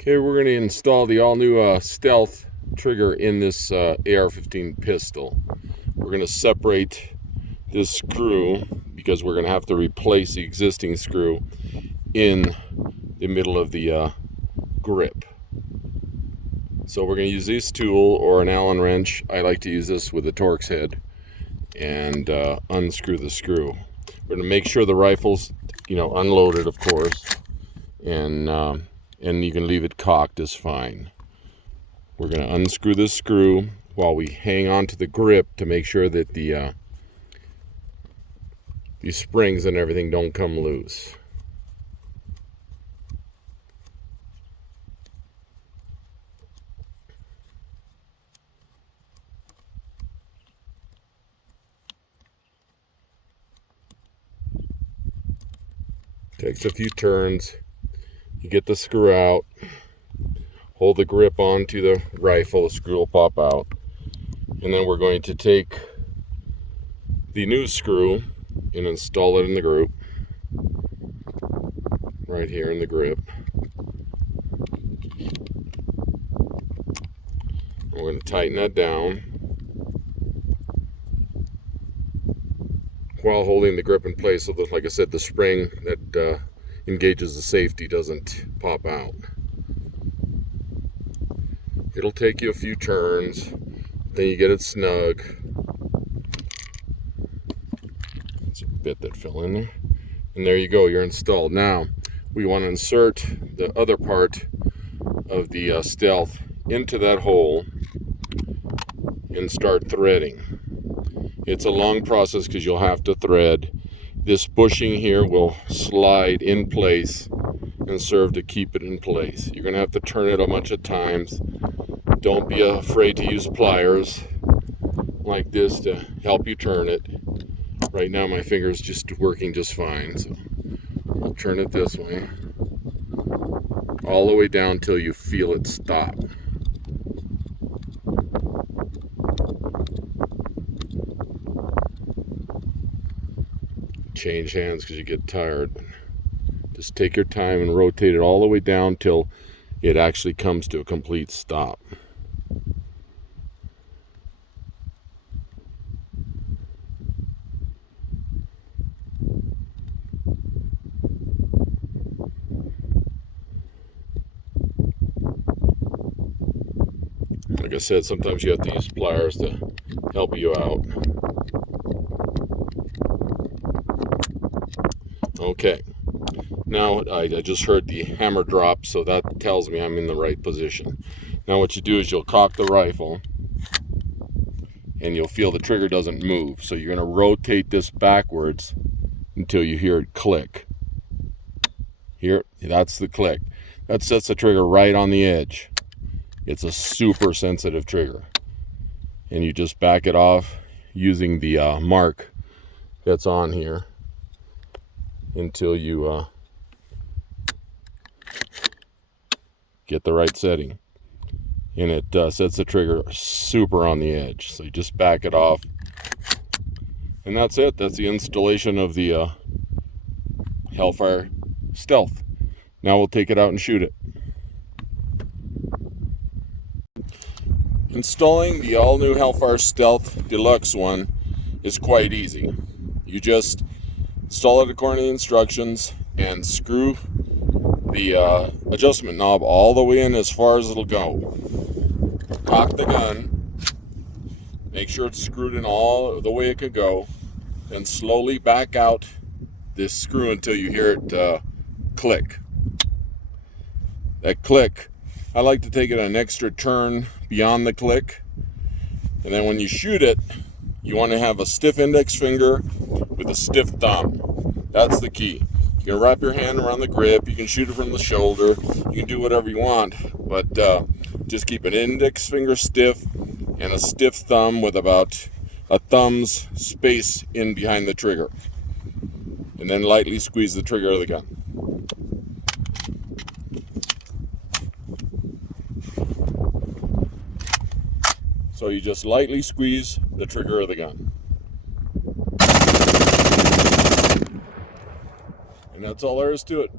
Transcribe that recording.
Okay, we're going to install the all-new Stealth trigger in this AR-15 pistol. We're going to separate this screw because we're going to have to replace the existing screw in the middle of the grip. So we're going to use this tool or an Allen wrench. I like to use this with a Torx head and unscrew the screw. We're going to make sure the rifle's, unloaded, of course, and you can leave it cocked is fine. We're going to unscrew this screw while we hang on to the grip to make sure that the these springs and everything don't come loose. Takes a few turns. You get the screw out, hold the grip onto the rifle, the screw will pop out, and then we're going to take the new screw and install it in the grip, right here in the grip. We're going to tighten that down while holding the grip in place so that, like I said, the spring that engages the safety doesn't pop out. It'll take you a few turns, then you get it snug. That's a bit that fell in there. And there you go, you're installed. Now, we want to insert the other part of the Stealth into that hole and start threading. It's a long process because you'll have to thread. This bushing here will slide in place and serve to keep it in place. You're going to have to turn it a bunch of times. Don't be afraid to use pliers like this to help you turn it. Right now my finger's just working just fine, so I'll turn it this way all the way down till you feel it stop. Change hands because you get tired. Just take your time and rotate it all the way down till it actually comes to a complete stop. Like I said, sometimes you have to use pliers to help you out. Okay, now I just heard the hammer drop, so that tells me I'm in the right position. Now what you do is you'll cock the rifle and you'll feel the trigger doesn't move. So you're going to rotate this backwards until you hear it click. Here, that's the click. That sets the trigger right on the edge. It's a super sensitive trigger. And you just back it off using the mark that's on here until you get the right setting, and it sets the trigger super on the edge. So you just back it off, and that's it. That's the installation of the Hellfire Stealth. Now we'll take it out and shoot it. Installing the all-new Hellfire Stealth Deluxe one is quite easy. You just install it according to the instructions and screw the adjustment knob all the way in as far as it'll go. Cock the gun, make sure it's screwed in all the way it could go, then slowly back out this screw until you hear it click. That click, I like to take it an extra turn beyond the click, and then when you shoot it, you want to have a stiff index finger with a stiff thumb. That's the key. You can wrap your hand around the grip, you can shoot it from the shoulder, you can do whatever you want, but just keep an index finger stiff and a stiff thumb with about a thumb's space in behind the trigger. And then lightly squeeze the trigger of the gun. So you just lightly squeeze the trigger of the gun. And that's all there is to it.